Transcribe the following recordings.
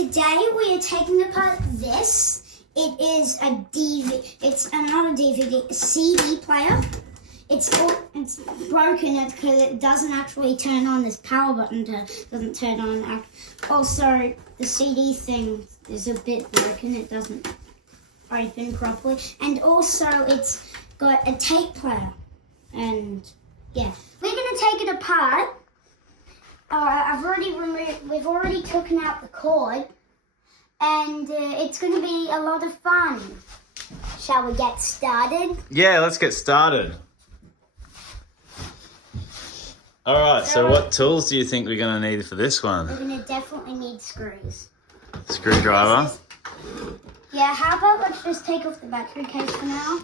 today we are taking apart this. It is a DVD. It's not a DVD, a CD player. It's broken because it doesn't actually turn on. This power button doesn't turn on. Also, the CD thing is a bit broken. It doesn't open properly. And also, it's got a tape player. And yeah, we're gonna take it apart. We've already taken out the cord, and it's gonna be a lot of fun. Shall we get started? Yeah, let's get started. All right, so what tools do you think we're going to need for this one? We're gonna definitely need screws. Screwdriver. Yeah, how about let's just take off the battery case for now.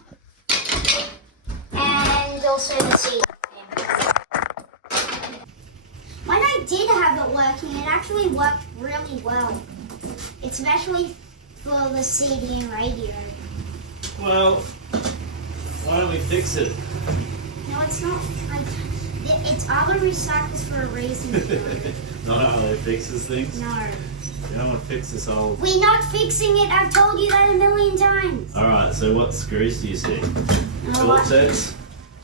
And also the CD. When I did have it working, it actually worked really well. Especially for the CD and radio. Well, why don't we fix it? No, it's not. It's other recycles for a reason. Not how it fixes things? No. You don't want to fix this old... We're not fixing it. I've told you that a million times. All right, so what screws do you see? Phillips heads?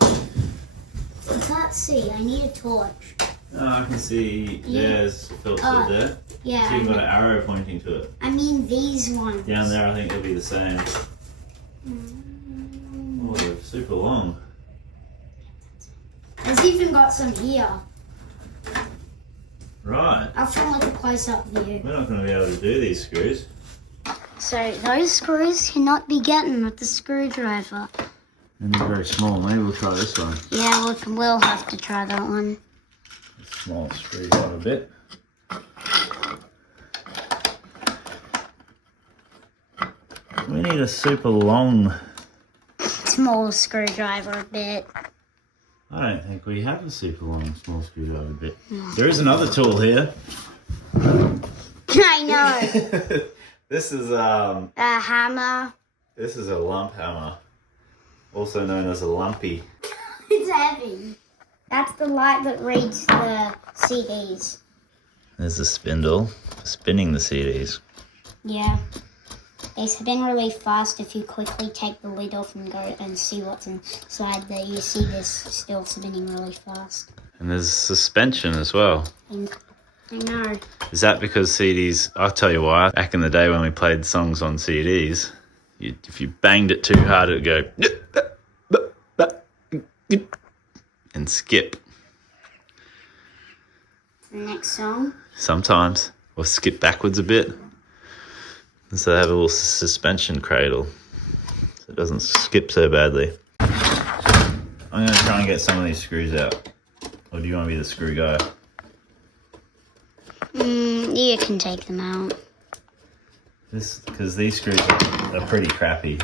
I can't see. I need a torch. Oh, I can see there's Phillips head there. Yeah. So you've got an arrow pointing to it. I mean these ones. Down there, I think they'll be the same. Oh, they're super long. There's even got some here. Right. I'll film like a close-up view. We're not going to be able to do these screws. So those screws cannot be getting with the screwdriver. And they're very small. Maybe we'll try this one. Yeah, we'll have to try that one. Small screwdriver bit. We need a super long... Small screwdriver bit. I don't think we have a super long small screwdriver bit. There is another tool here. I know. This is A hammer. This is a lump hammer, also known as a lumpy. It's heavy. That's the light that reads the CDs. There's a spindle for spinning the CDs. Yeah. They spin really fast if you quickly take the lid off and go and see what's inside there. You see this still spinning really fast. And there's suspension as well. I know. Is that because CDs... I'll tell you why. Back in the day when we played songs on CDs, if you banged it too hard, it would go... and skip. The next song. Sometimes. Or skip backwards a bit. And so they have a little suspension cradle. So it doesn't skip so badly. I'm going to try and get some of these screws out. Or do you want to be the screw guy? You can take them out. Because these screws are pretty crappy.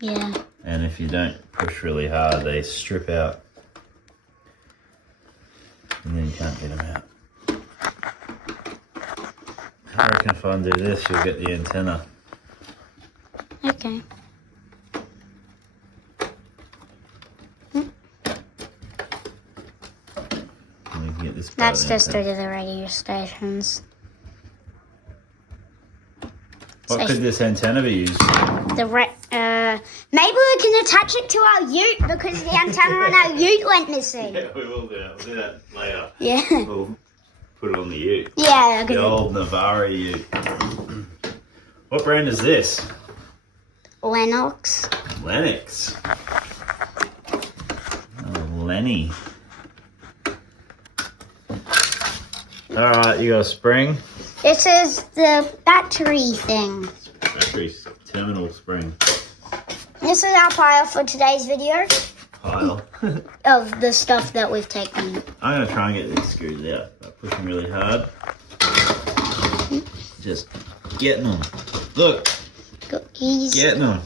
Yeah. And if you don't push really hard, they strip out. And then you can't get them out. I reckon if I undo this, you'll get the antenna. Okay. And we can get this part That's of the just antenna. to the radio stations. What could this antenna be used for? Maybe we can attach it to our ute because the antenna on our ute went missing. Yeah, we will do that. We'll do that later. Yeah. We'll put it on the ute. Yeah. The old Navara ute. What brand is this? Lennox. Lennox. Oh, Lenny. Alright, you got a spring? This is the battery thing. Battery terminal spring. This is our pile for today's video Pile. of the stuff that we've taken. I'm going to try and get these screws out by pushing really hard. Just getting them. Look, Cookies. getting them.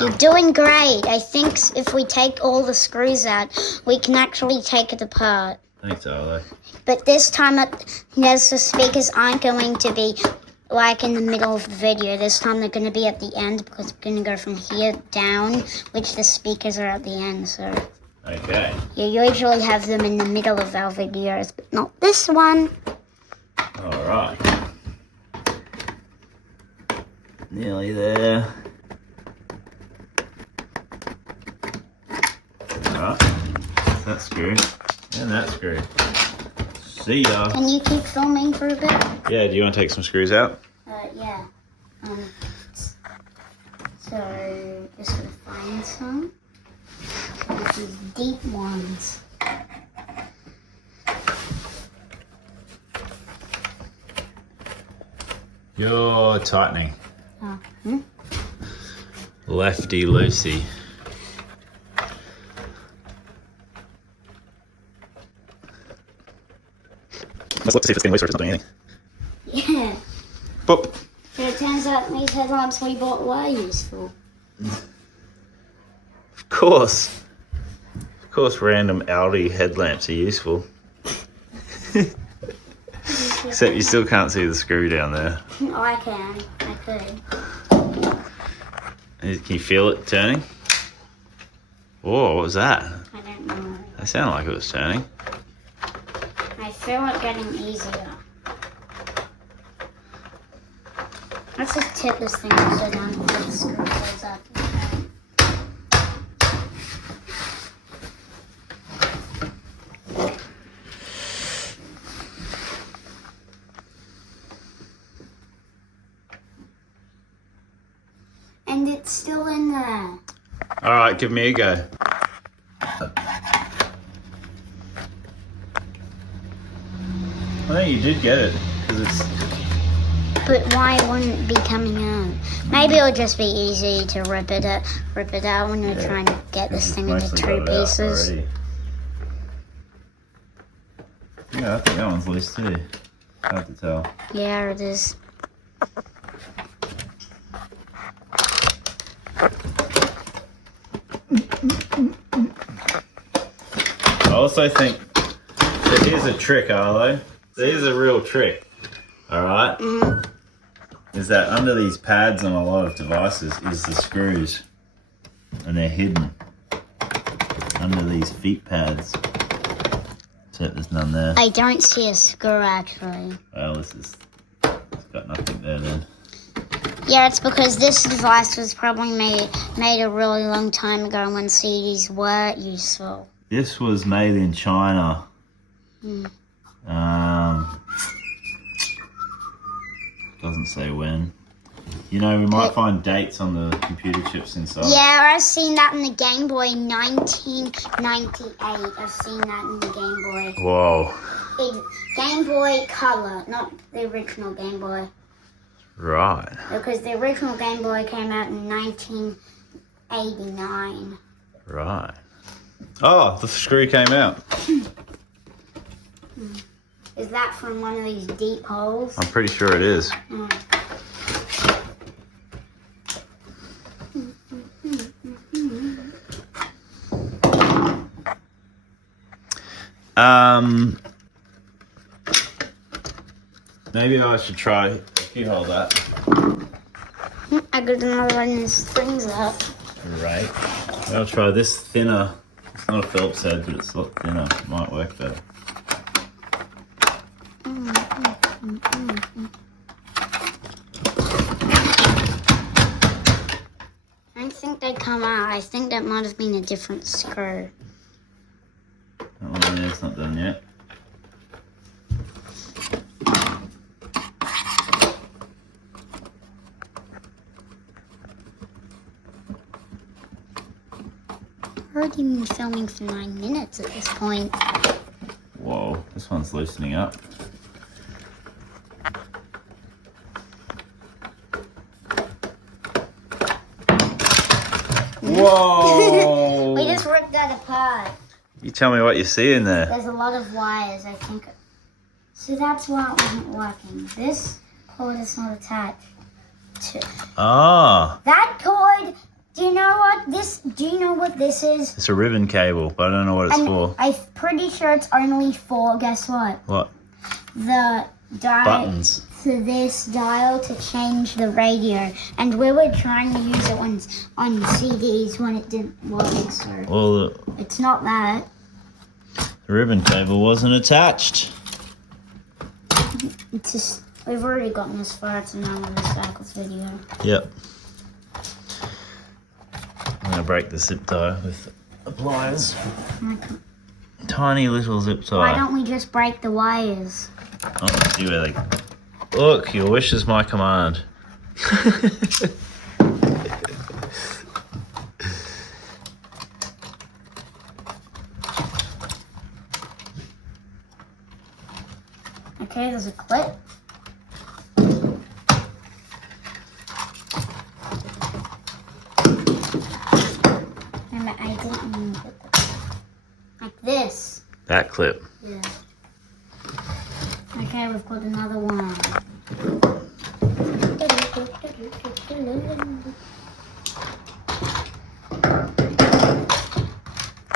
You're doing great. I think if we take all the screws out, we can actually take it apart. Thanks, Arlo. But this time, the speakers aren't going to be like in the middle of the video. This time they're going to be at the end because we're going to go from here down, which the speakers are at the end. So Okay. you usually have them in the middle of our videos, but not this one. Alright. Nearly there. Alright, that screw. And that screw. See ya. Can you keep filming for a bit? Yeah, do you want to take some screws out? Yeah. So just gonna find some. These deep ones. You're tightening. Hmm? Lefty loosey. Let's look to see if it's getting loose or if it's not doing anything. Yeah. Boop. So it turns out these headlamps we bought were useful. Of course. Of course, random Aldi headlamps are useful. Except you still can't see the screw down there. Oh, I can. I could. Can you feel it turning? Whoa, what was that? I don't know. That sounded like it was turning. I feel it getting easier. Let's just tip this thing upside down to put the screw holes up. And it's still in there. Alright, give me a go. I think you did get it, because it's... But why wouldn't it be coming out? Maybe it'll just be easy to rip it out when you're trying to get this thing into mostly two got it out pieces. already. Yeah, I think that one's loose too. Hard to tell. Yeah, it is. I also think that here's a trick, Arlo. Here's a real trick. Alright? Is that under these pads on a lot of devices is the screws. And they're hidden under these feet pads. Except there's none there. I don't see a screw actually. Well, it's got nothing there then. Yeah, it's because this device was probably made a really long time ago when CDs were useful. This was made in China. Doesn't say when. You know, we might find dates on the computer chips inside. Yeah, I've seen that in the Game Boy 1998. I've seen that in the Game Boy. Whoa. Game Boy Color, not the original Game Boy. Right. Because the original Game Boy came out in 1989. Right. Oh, the screw came out. Is that from one of these deep holes? I'm pretty sure it is. Maybe I should try. If you hold that. I got another one of these strings up. Right. I'll try this thinner. It's not a Phillips head, but it's a lot thinner. It might work better. I don't think they come out. I think that might have been a different screw. That one there's not done yet. I've already been filming for 9 minutes at this point. Whoa, this one's loosening up. Whoa! We just ripped that apart. You tell me what you see in there. There's a lot of wires, I think. So that's why it wasn't working. This cord is not attached to. Ah, That cord. Do you know what this is? it's a ribbon cable, but I don't know what it's for. I'm pretty sure it's only for, guess what? What? The dial. Buttons. To this dial to change the radio. And we were trying to use it on CDs when it didn't work, so Well, it's not that. the ribbon cable wasn't attached. It's just, We've already gotten this far to none of the cycles video. Yep. I'm gonna break the zip tie with the pliers. Tiny little zip tie. Why don't we just break the wires? Oh, see where they. Look, your wish is my command. Okay, there's a clip. Remember, I didn't mean to put that. Like this. That clip. Yeah. Okay, we've got another one.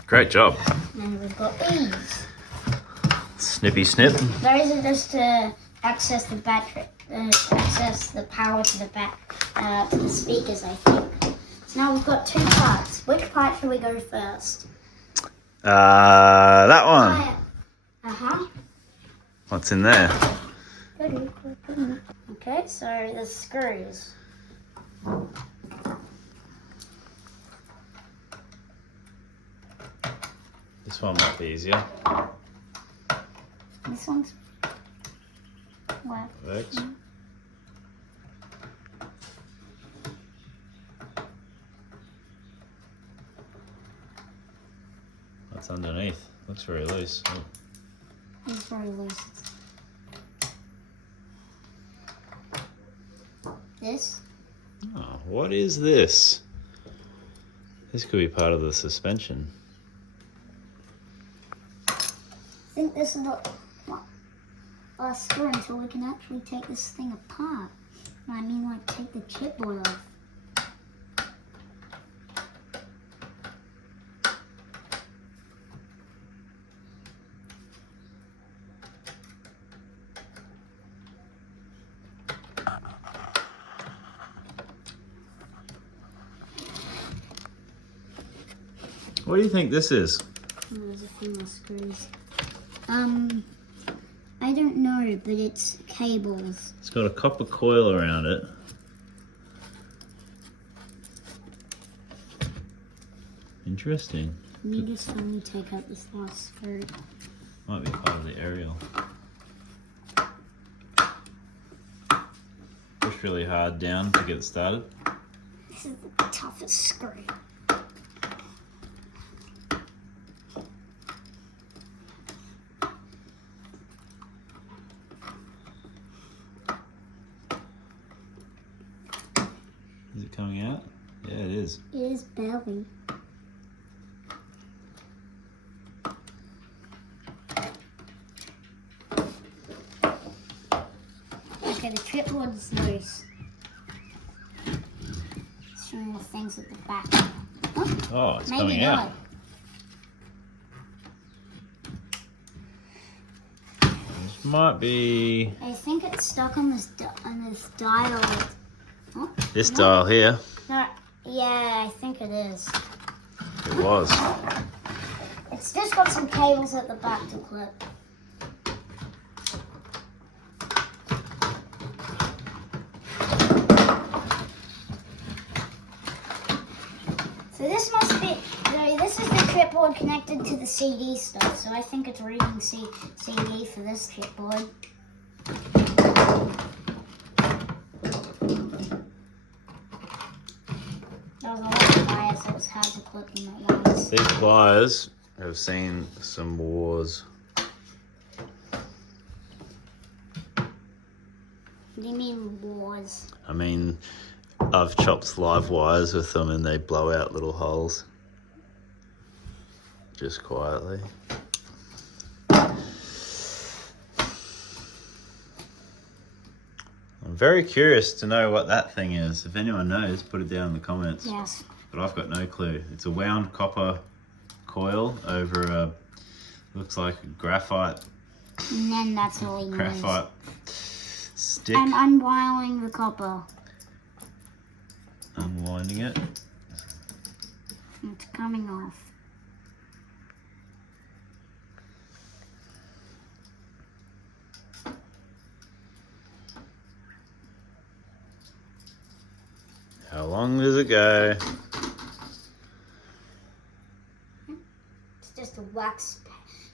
Great job. And we've got these. Snippy snip. Those are just to access the battery, access the power to the to the speakers, I think. So now we've got 2 parts. Which part should we go first? That one. Uh-huh. What's in there? Okay, so the screws. This one might be easier. This one's where? Works. That's underneath. Looks very loose. Oh. It's very loose. This? Oh, what is this? This could be part of the suspension. I think this is not a screw until we can actually take this thing apart. I mean, like, take the chipboard off. What do you think this is? Oh, there's a few more screws. I don't know, but it's cables. It's got a copper coil around it. Interesting. You just only take out this last screw. Might be part of the aerial. Push really hard down to get it started. This is the toughest screw. Is it coming out? Yeah, it is. It is barely. Okay, the tripod's loose. It's showing the things at the back. Oh, it's Maybe coming not. out. This might be I think it's stuck on this dial. Oh, this no. dial here. No, yeah, I think it is. It was. It's just got some cables at the back to clip. So this must be, this is the chipboard connected to the CD stuff, so I think it's reading CD for this chipboard. There was a lot of wires, so it was hard to clip them at once. These pliers have seen some wars. What do you mean wars? I mean, I've chopped live wires with them and they blow out little holes. Just quietly. I'm very curious to know what that thing is. If anyone knows, put it down in the comments. Yes. But I've got no clue. It's a wound copper coil over a, looks like a graphite And then that's all he knows. graphite stick. I'm unwinding the copper. Unwinding it. It's coming off. How long does it go? It's just a wax.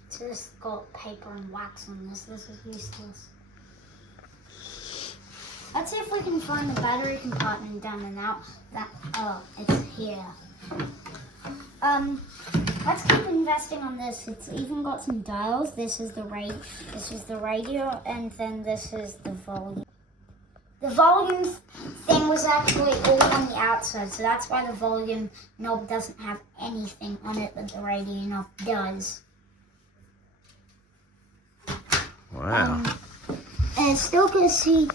It's just got paper and wax on this. This is useless. Let's see if we can find the battery compartment down and out. It's here. Let's keep investing on this. It's even got some dials. This is the radio, and then this is the volume. The volume thing was actually all on the outside, so that's why the volume knob doesn't have anything on it that the radio knob does. Wow. And it's still got a CD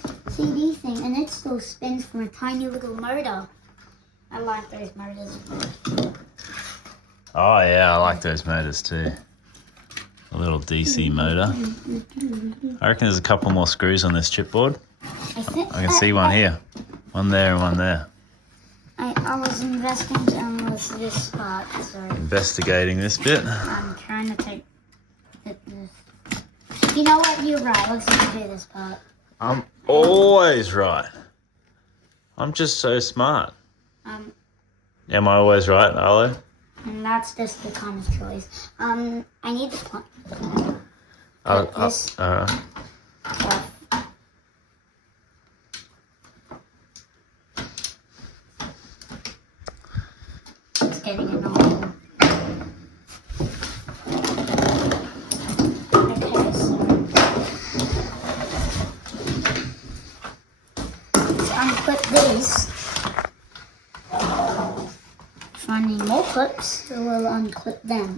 thing, and it still spins from a tiny little motor. I like those motors. Oh yeah, I like those motors too. A little DC motor. I reckon there's a couple more screws on this chipboard. I can see one here. One there and one there. I was investing on this part, so... Investigating this bit. I'm trying to take this. You know what? You're right. Let's just do this part. I'm always right. I'm just so smart. Am I always right, Arlo? And that's just the kind of choice. I need to put this. It's getting annoying. Okay, so let's unclip this. Finding more clips, so we'll unclip them.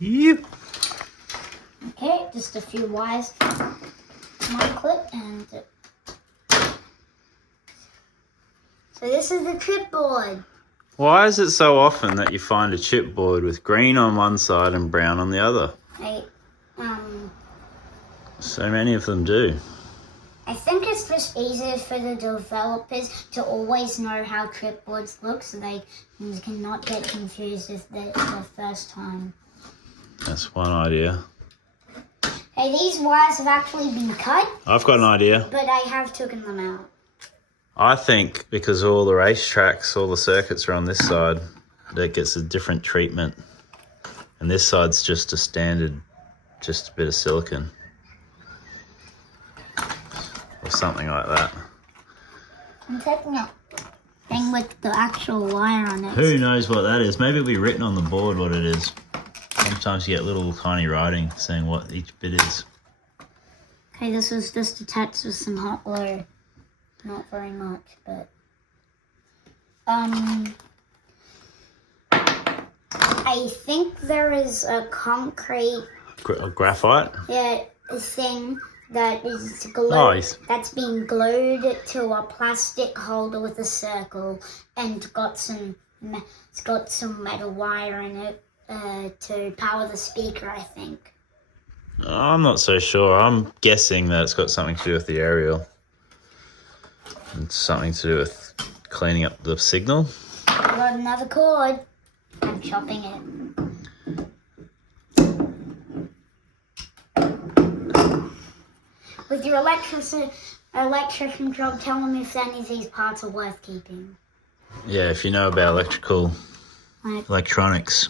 Yep. Okay, just a few wires to unclip, and so this is the chipboard. Why is it so often that you find a chipboard with green on one side and brown on the other? So many of them do. I think it's just easier for the developers to always know how chipboards look, so they cannot get confused if it's their first time. That's one idea. Hey, these wires have actually been cut. I've got an idea. But I have taken them out. I think because all the racetracks, all the circuits are on this side, that gets a different treatment. And this side's just a standard, just a bit of silicon. Or something like that. I'm taking a thing with the actual wire on it. Who knows what that is? Maybe it'll be written on the board what it is. Sometimes you get little tiny writing saying what each bit is. Okay, this was just attached with some hot glue. Not very much, but... I think there is a concrete... Graphite? Yeah, a thing that is glued... Nice. That's being glued to a plastic holder with a circle and it's got some metal wire in it to power the speaker, I think. I'm not so sure. I'm guessing that it's got something to do with the aerial. It's something to do with cleaning up the signal. I got another cord. I'm chopping it. With your electrician job, tell them if any of these parts are worth keeping. Yeah, if you know about electronics.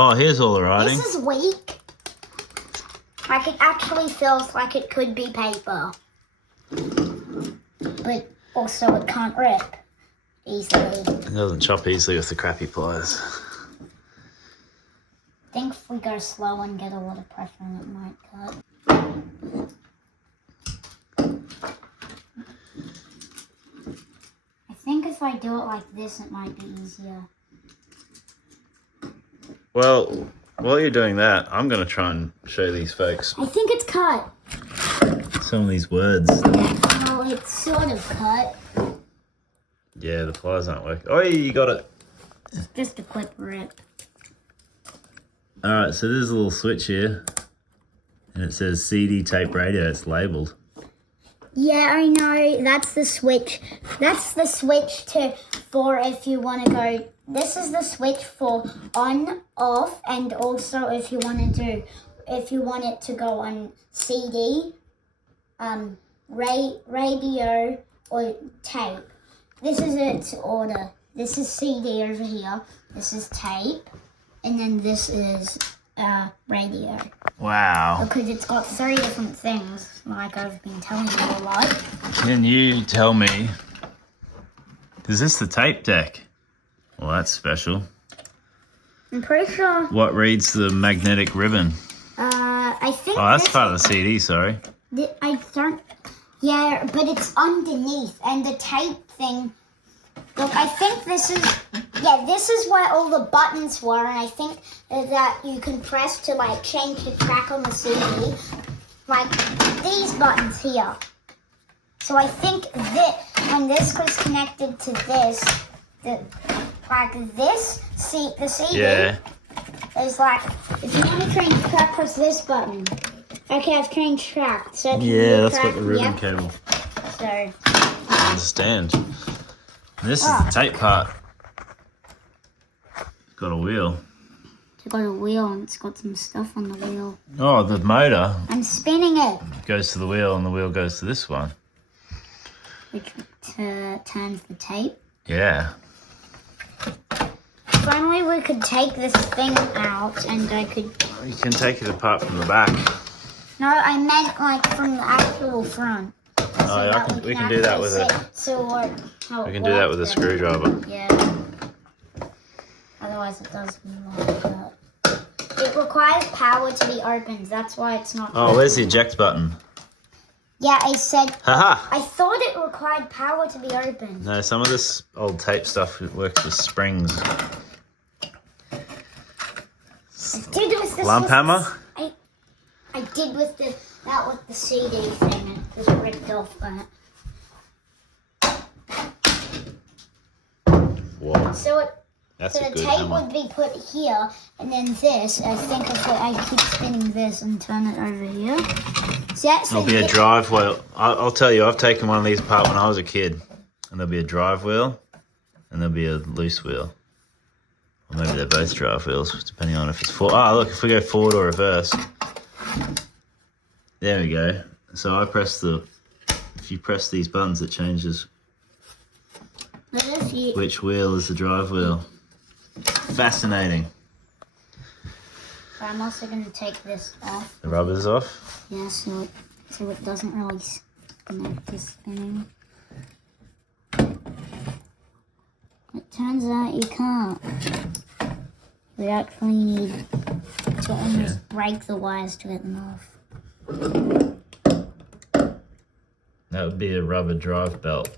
Oh, here's all the writing. This is weak. Like, it actually feels like it could be paper. But also it can't rip easily. It doesn't chop easily with the crappy pliers. I think if we go slow and get a lot of pressure on it might cut. I think if I do it like this, it might be easier. Well, while you're doing that, I'm going to try and show these folks I think it's cut. some of these words. Well, it's sort of cut. Yeah, the pliers aren't working. Oh, you got it. Just a quick rip. Alright, so there's a little switch here. And it says CD tape radio. It's labelled. Yeah, I know. That's the switch. That's the switch for if you want to go. This is the switch for on, off, and also if you want it to go on CD, radio, or tape. This is its order. This is CD over here. This is tape, and then this is radio. Wow. Because it's got 3 different things, like I've been telling you a lot. Can you tell me, is this the tape deck? Well, that's special. I'm pretty sure. What reads the magnetic ribbon? I think. Oh, that's this, part of the CD, sorry. I don't. Yeah, but it's underneath, and the tape thing. Look, I think this is. Yeah, this is where all the buttons were, and I think that you can press to like change the track on the CD, like these buttons here. So I think that when this was connected to this, the CD is like, if you want to change track, press this button. Okay, I've changed track. So Yeah, that's got the ribbon cable. So I understand. This is the tape part. Got a wheel. it's got a wheel and it's got some stuff on the wheel. Oh, the motor I'm spinning it, goes to the wheel and the wheel goes to this one. which turns the tape. Yeah. If only we could take this thing out and I could... You can take it apart from the back. No, I meant like from the actual front. Oh, yeah, we can do that with we can do that with a screwdriver. Yeah. Otherwise it does like that. It requires power to be opened. That's why it's not... Oh, where's the eject button? Yeah, I said... Haha! I thought it required power to be opened. No, some of this old tape stuff works with springs. Lump hammer? I did with the CD thing. It was ripped off on it. Whoa. So That's the a good tape hammer. would be put here, and then this. I think if I keep spinning this and turn it over here. See, There'll be a drive wheel. I'll tell you, I've taken one of these apart when I was a kid. And there'll be a drive wheel, and there'll be a loose wheel. Or maybe they're both drive wheels, depending on if it's forward. Oh, look, if we go forward or reverse. There we go. So if you press these buttons, it changes which wheel is the drive wheel. Fascinating. I'm also going to take this off. The rubber's off. Yeah, so it doesn't really make this spinning. It turns out you can't. We actually need to almost break the wires to get them off. That would be a rubber drive belt.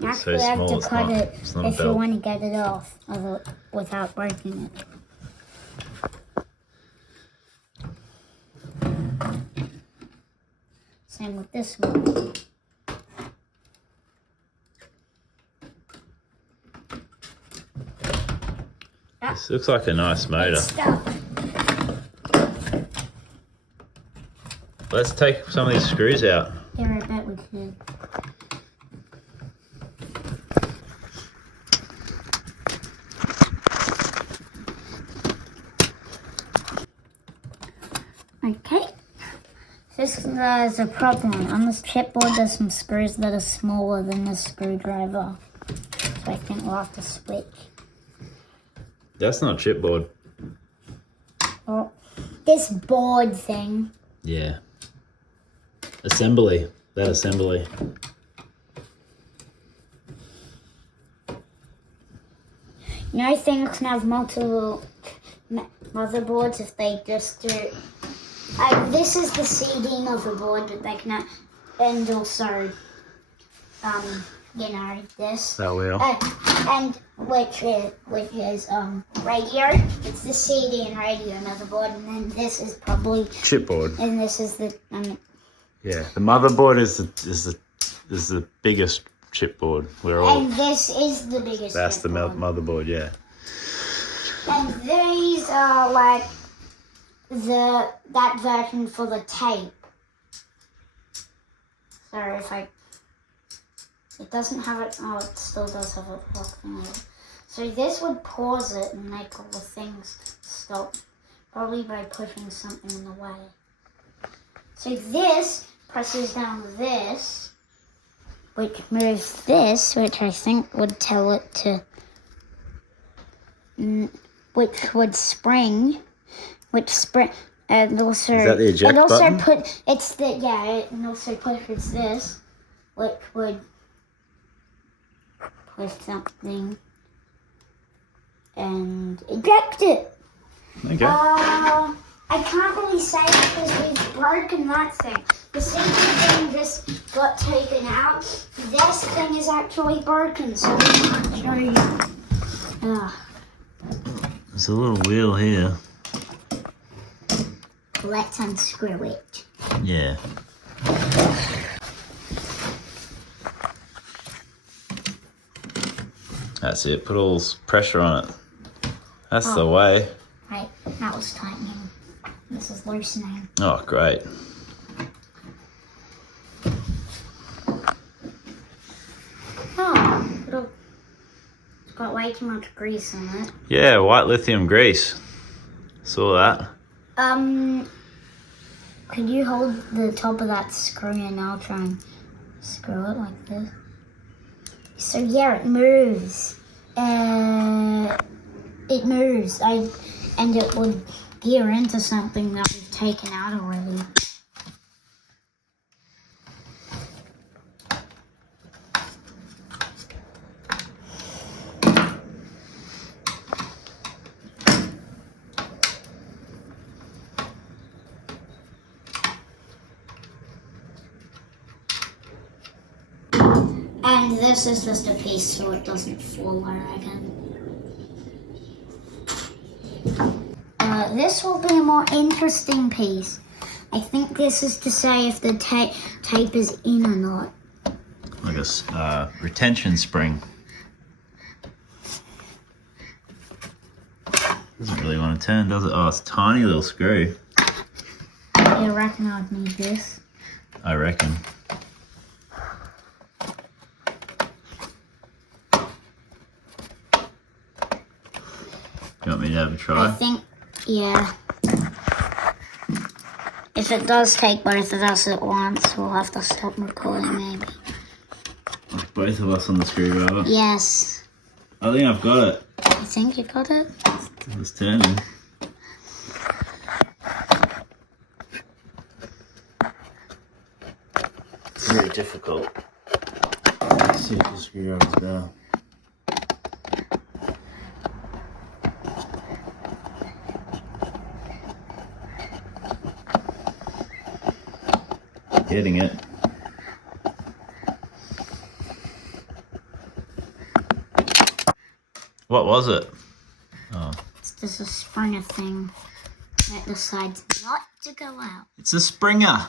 Actually, I have to cut it if you want to get it off without breaking it. Same with this one. This looks like a nice motor. It's stuck. Let's take some of these screws out. Yeah, I bet we could. Okay. This is a problem. On this chipboard, there's some screws that are smaller than this screwdriver. So I think we'll have to switch. That's not chipboard. Oh, this board thing. Yeah. Assembly. That assembly. You know, things can have multiple motherboards if they just do. This is the CD motherboard, but they can have, and also, you know, this. That wheel. And which is radio. It's the CD and radio motherboard, and then this is probably Chipboard. and this is the Yeah. The motherboard is the biggest chipboard. and this is the biggest. That's the chipboard. motherboard. Yeah. And these are like that version for the tape. Sorry if it doesn't have it. Oh, it still does have a lock thing. So this would pause it and make all the things stop, probably by pushing something in the way. So this presses down this, which moves this, which I think would tell it to, which would spring, and also Is that the eject it also button? and also pushes this, which would push something and eject it. Okay. I can't really say because we've broken that thing. The single thing just got taken out. This thing is actually broken, so we can't show you. There's a little wheel here. Let's unscrew it. Yeah. That's it. Put all this pressure on it. That's the way. Right, that was tightening. This is loosening. Oh, great. It's got way too much grease on it. Yeah, white lithium grease. Saw that. Could you hold the top of that screw and I'll try and screw it like this? So yeah, it moves. It moves. And it would gear into something that we've taken out already. And this is just a piece so it doesn't fall, I reckon. This will be a more interesting piece. I think this is to say if the tape is in or not. Like a retention spring. Doesn't really want to turn, does it? Oh, it's a tiny little screw. I reckon I'd need this. I reckon. You want me to have a try? I think, yeah. If it does take both of us at once, we'll have to stop recording maybe. Like both of us on the screwdriver? Yes. I think I've got it. You think you got it? It's turning. It's very difficult. Let's see if the screwdriver's go. Getting it. What was it? Oh. It's just a Springer thing that decides not to go out. It's a Springer.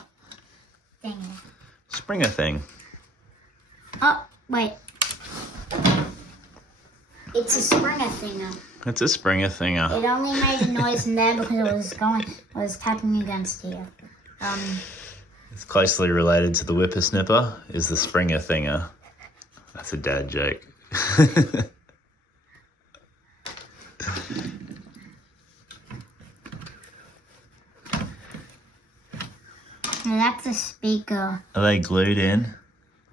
Thing. Springer thing. Oh, wait. It's a Springer thinger. It's a Springer thinger. It only made a noise in there because it was tapping against here. It's closely related to the whippersnipper, is the Springer thinger. That's a dad joke. And that's a speaker. Are they glued in?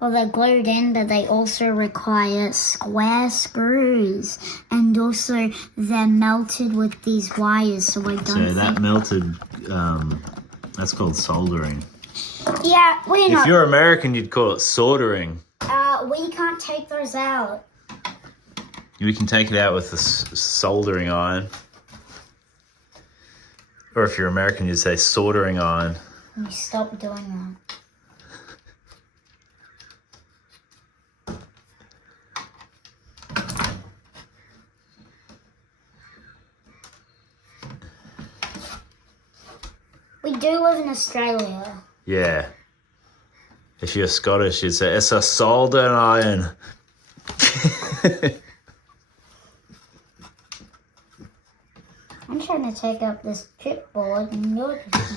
Well, they're glued in, but they also require square screws. And also, they're melted with these wires, so I don't So that melted, that's called soldering. Yeah, we're not... If you're American, you'd call it soldering. We can't take those out. We can take it out with the soldering iron. Or if you're American, you'd say soldering iron. We stop doing that. We do live in Australia. Yeah. If you're Scottish, you'd say, it's a soldering iron. I'm trying to take up this chipboard and you're just...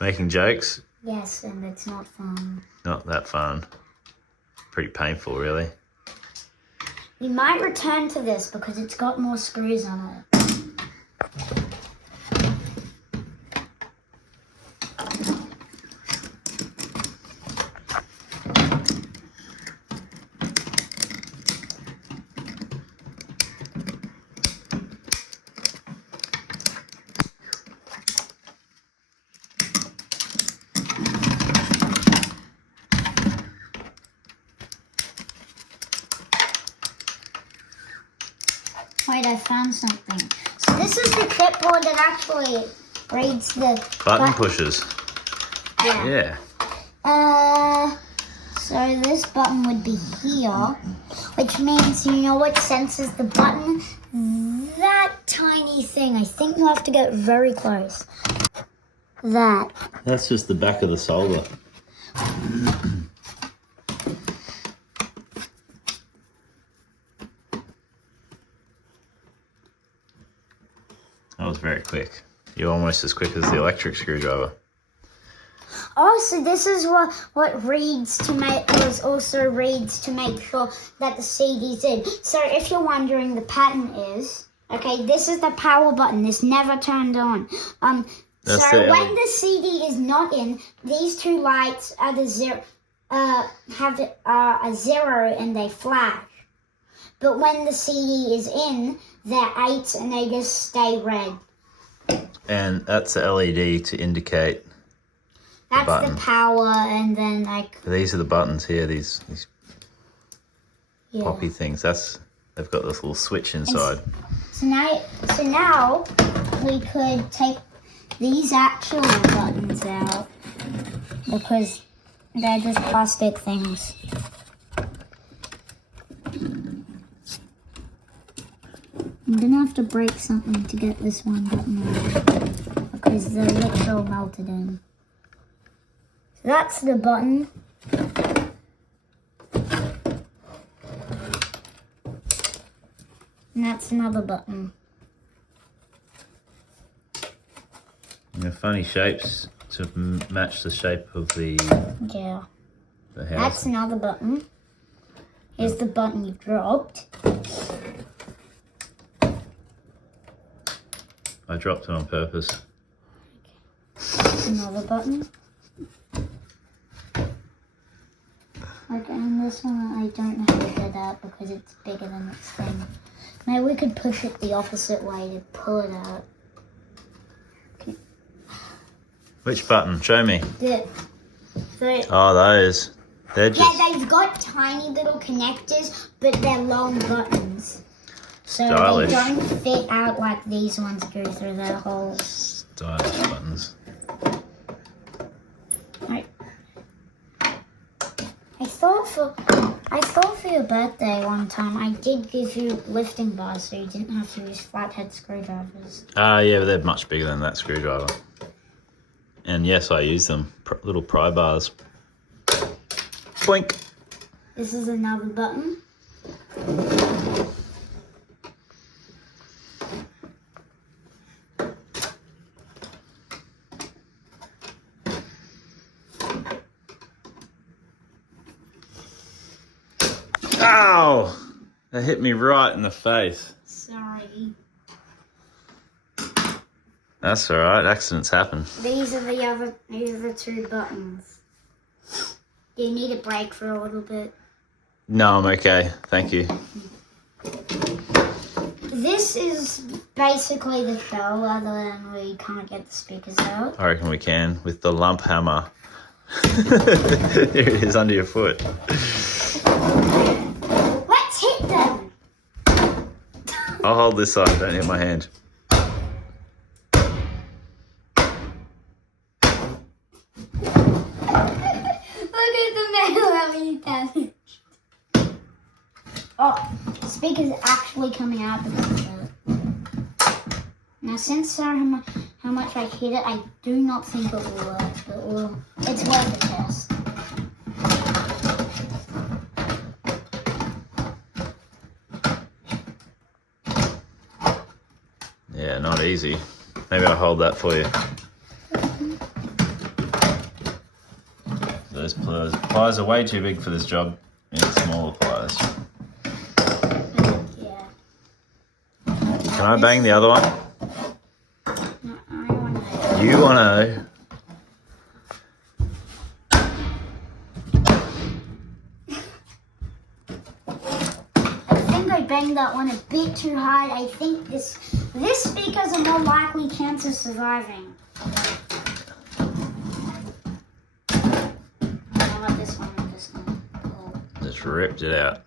Making jokes? Yes, and it's not fun. Not that fun. Pretty painful, really. We might return to this because it's got more screws on it. Wait, I found something. So this is the clipboard that actually reads the Button pushers. Yeah. Yeah. So this button would be here, which means you know what senses the button? That tiny thing. I think you have to get very close. That. That's just the back of the solder. That was very quick. You're almost as quick as the electric screwdriver. Oh, so this is what reads to make, also reads to make sure that the CD's in. So if you're wondering, the pattern is, okay, this is the power button. This never turned on. That's So the when LED. the CD is not in, these two lights are the zero, have a zero and they flash. But when the CD is in, they're 8 and they just stay red. And that's the LED to indicate. That's button. the power, and then like These are the buttons here, these yeah. poppy things. They've got this little switch inside. So now we could take these actual buttons out because they're just plastic things. I'm gonna have to break something to get this one button out because the lips all melted in. So that's the button. And that's another button. And they're funny shapes to match the shape of the Yeah. house. That's another button. Here's the button you dropped. I dropped it on purpose. Another button. Okay, and this one I don't know how to get out because it's bigger than its thing. Maybe we could push it the opposite way to pull it out. Okay. Which button? Show me. The Oh, those. They're just yeah, they've got tiny little connectors, but they're long buttons. So Stylish. they don't fit out like these ones do through their holes. stylish buttons. Right. I thought for your birthday one time I did give you lifting bars so you didn't have to use flathead screwdrivers. Yeah, but they're much bigger than that screwdriver. And yes, I use them. Little pry bars. Boink. This is another button. Ow! That hit me right in the face. Sorry. That's alright, accidents happen. These are the two buttons. Do you need a break for a little bit? No, I'm okay. Thank you. This is basically the show, other than we can't get the speakers out. I reckon we can with the lump hammer. Here it is under your foot. Let's hit them! I'll hold this side, don't hit my hand. Look at the metal having damage. Oh, the speaker's actually coming out because of that. Now, since how much I hit it, I do not think it will work, but it's worth a test. Yeah, Yeah, not easy. Maybe I'll hold that for you. Those pliers. Pliers are way too big for this job. You need smaller pliers. Yeah. Can I bang the other one? No, I want to. You wanna? I think I banged that one a bit too hard. I think this speakers are more likely chance of surviving. I want this one and this one. Cool. Just ripped it out.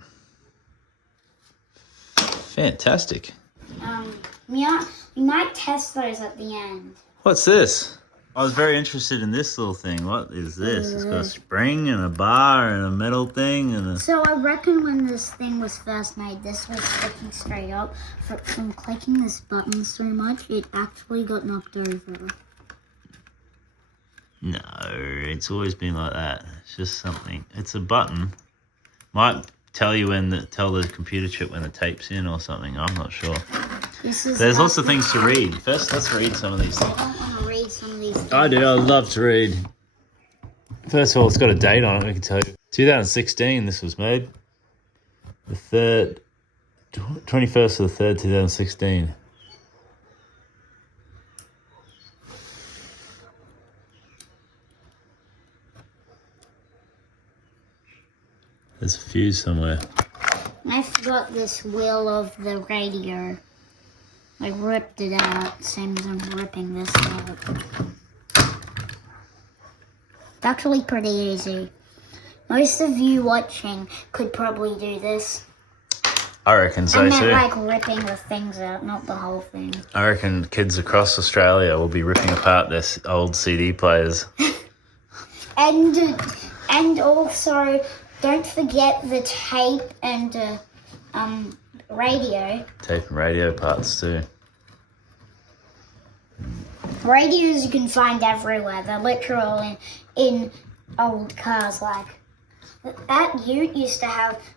Fantastic. We might test those at the end. What's this? I was very interested in this little thing. What is this? It's got a spring and a bar and a metal thing and a... So I reckon when this thing was first made, this was sticking straight up. From clicking this button so much, it actually got knocked over. No, it's always been like that. It's just something. It's a button. Might tell you tell the computer chip when the tape's in or something. I'm not sure. There's lots of things to read. First, let's read some of these things. I don't want to read some of these things. I do. I love to read. First of all, it's got a date on it. I can tell you. 2016. This was made. The 21st of the 3rd, 2016. There's a fuse somewhere. I forgot this wheel of the radio. I ripped it out, same as I'm ripping this out. It's actually pretty easy. Most of you watching could probably do this. I reckon so I meant too. like ripping the things out, not the whole thing. I reckon kids across Australia will be ripping apart their old CD players. And also, don't forget the tape and radio. Tape and radio parts too. Radios you can find everywhere. They're literal in old cars. Like that Ute used to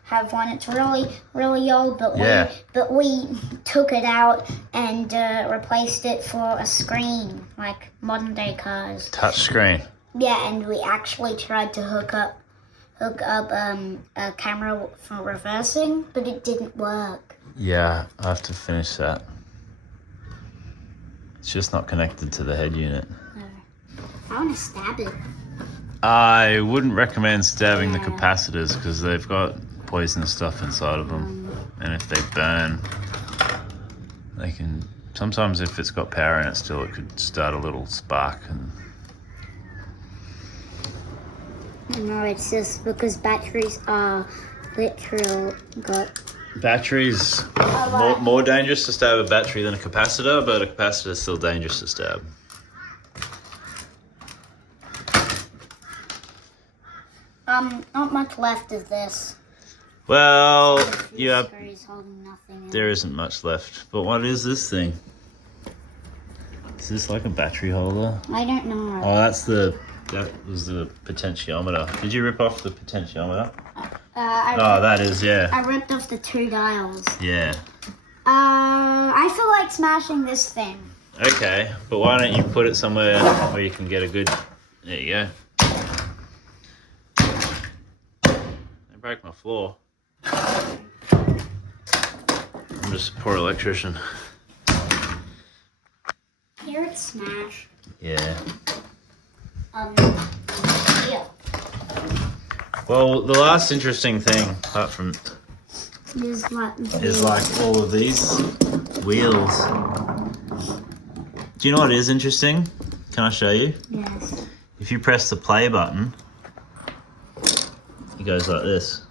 have one. It's really old, but Yeah. we took it out and replaced it for a screen, like modern day cars. Touch screen. Yeah, and we actually tried to hook up a camera for reversing, but it didn't work. Yeah, I have to finish that. It's just not connected to the head unit. I want to stab it. I wouldn't recommend stabbing the capacitors because they've got poisonous stuff inside of them. And if they burn, they can... Sometimes if it's got power in it still, it could start a little spark. And No, it's just because batteries are literal got... batteries, more dangerous to stab a battery than a capacitor, but a capacitor is still dangerous to stab. Not much left of this. Well, yeah, Screws holding nothing in. there isn't much left. But what is this thing? Is this like a battery holder? I don't know. Oh, that was the potentiometer. Did you rip off the potentiometer? Oh, that is, yeah. I ripped off the 2 dials. Yeah. I feel like smashing this thing. Okay, but why don't you put it somewhere where you can get a good... There you go. I broke my floor. I'm just a poor electrician. Here it's smashed. Yeah. Yeah. Well, the last interesting thing, apart from... Is like all of these wheels. Do you know what is interesting? Can I show you? Yes. If you press the play button, it goes like this.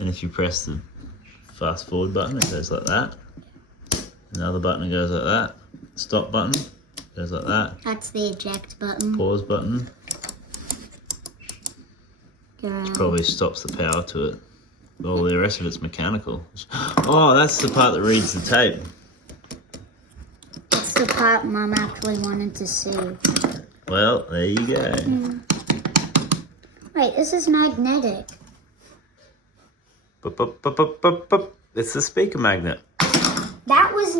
And if you press the fast forward button, it goes like that. Another button goes like that. Stop button goes like that. That's the eject button. Pause button probably stops the power to it. Well, the rest of it's mechanical. Oh, that's the part that reads the tape. That's the part Mum actually wanted to see. Well, there you go. Wait, this is magnetic. It's the speaker magnet. That was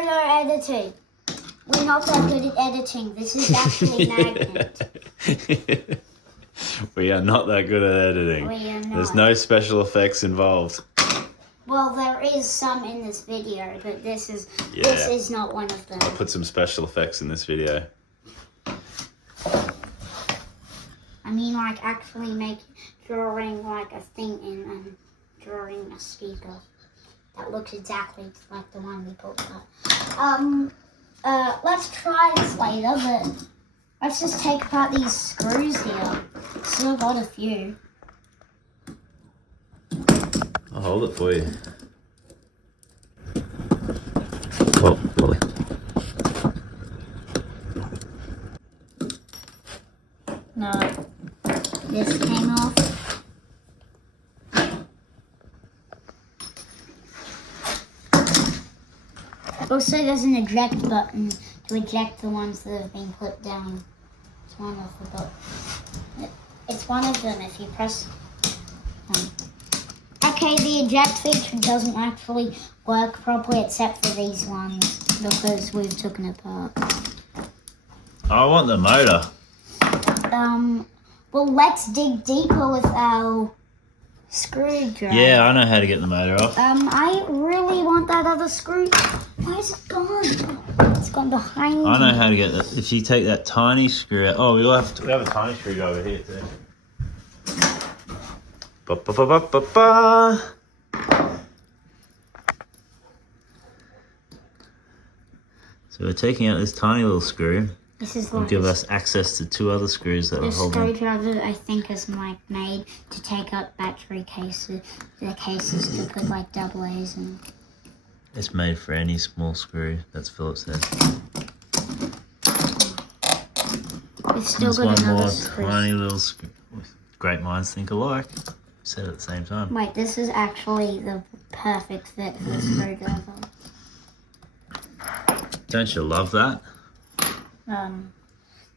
photo editing. We're not that good at editing. This is actually magnet. We are not that good at editing. We are not. There's no special effects involved. Well, there is some in this video, but this is not one of them. I'll put some special effects in this video. I mean, like actually drawing like a thing in and drawing a speaker that looks exactly like the one we put up. Let's try this later, but let's just take apart these screws here. Still got a few. I'll hold it for you. Oh, Wally. No, this came off. Also, there's an eject button to eject the ones that have been put down. It's one of the buttons. It's one of them if you press them. Okay, the eject feature doesn't actually work properly except for these ones because we've taken it apart. I want the motor. Well, let's dig deeper with our screwdriver. Yeah, I know how to get the motor off. I really want that other screw. Why is it gone? It's gone behind I know me. how to get that. If you take that tiny screw out. Oh, we have a tiny screw over here too. Ba, ba, ba, ba, ba, ba. So we're taking out this tiny little screw. This is Will like give us access to two other screws that the are holding. screwdriver. I think is like made to take out battery cases. The cases to put like double A's in. It's made for any small screw. That's Philip says. We've still There's got one another more screw. tiny little screw. Great minds think alike. Said at the same time. Wait, this is actually the perfect fit for the screwdriver. Don't you love that?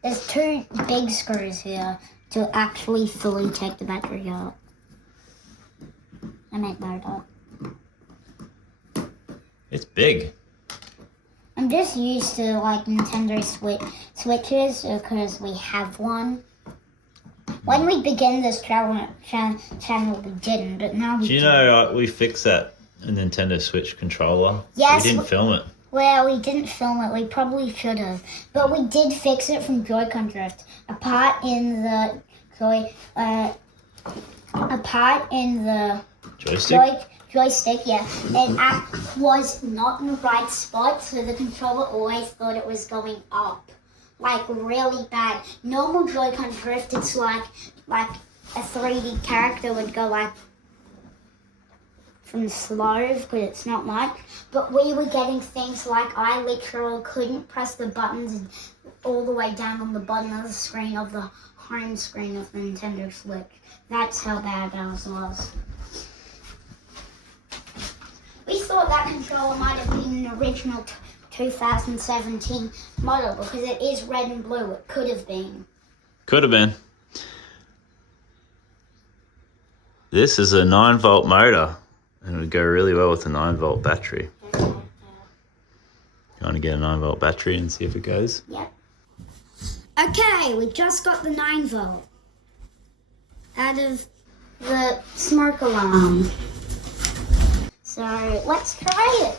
There's two big screws here to actually fully take the battery out. I meant motor. It's big. I'm just used to like Nintendo Switches because we have one. When we began this channel we didn't, but now we Do you know we fixed that Nintendo Switch controller? Yes, We didn't film it. Well, we didn't film it. We probably should have, but we did fix it from Joy-Con drift. A part in the joystick, yeah, it was not in the right spot, so the controller always thought it was going up, like really bad. Normal Joy-Con drift, it's like a 3D character would go like from slow because it's not much, but we were getting things like I literally couldn't press the buttons all the way down on the bottom of the screen of the home screen of the Nintendo Switch. That's how bad ours was. We thought that controller might have been an original 2017 model because it is red and blue. It could have been. Could have been. This is a 9-volt motor. And it would go really well with a 9-volt battery. You want to get a 9-volt battery and see if it goes? Yep. Okay, we just got the 9-volt out of the smoke alarm. So let's try it.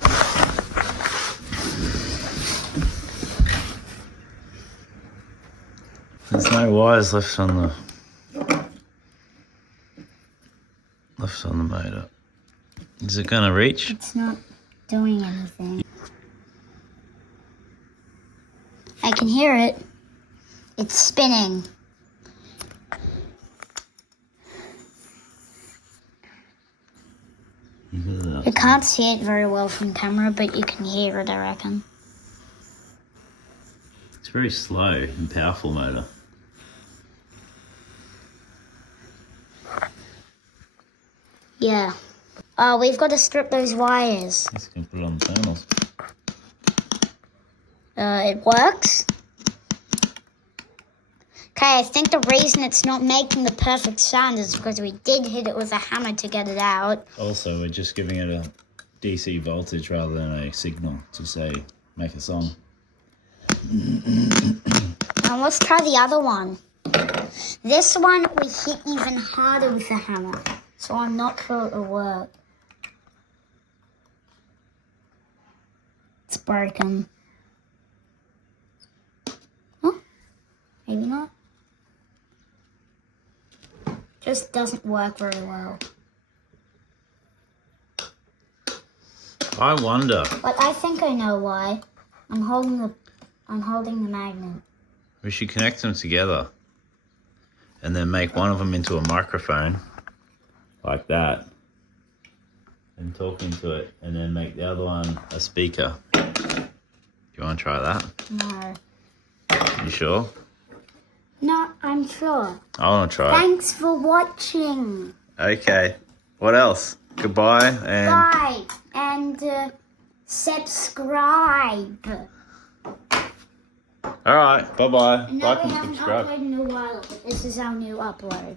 There's no wires left on the motor. Is it gonna reach? It's not doing anything. I can hear it. It's spinning. You can't see it very well from camera, but you can hear it, I reckon. It's a very slow and powerful motor. Yeah. Oh, we've got to strip those wires. Let's go put it on the panels. It works. Okay, I think the reason it's not making the perfect sound is because we did hit it with a hammer to get it out. Also, we're just giving it a DC voltage rather than a signal to say make a song. Now let's try the other one. This one we hit even harder with the hammer, so I'm not sure it'll work. It's broken. Huh? Maybe not. Just doesn't work very well. I wonder. But I think I know why. I'm holding the magnet. We should connect them together and then make one of them into a microphone like that and talk into it, and then make the other one a speaker. Do you want to try that? No. You sure? No, I'm sure. I want to try. Thanks for watching. Okay. What else? Goodbye and Bye. And subscribe. all right. Bye bye. No, Like we and haven't subscribe. uploaded in a while, but this is our new upload.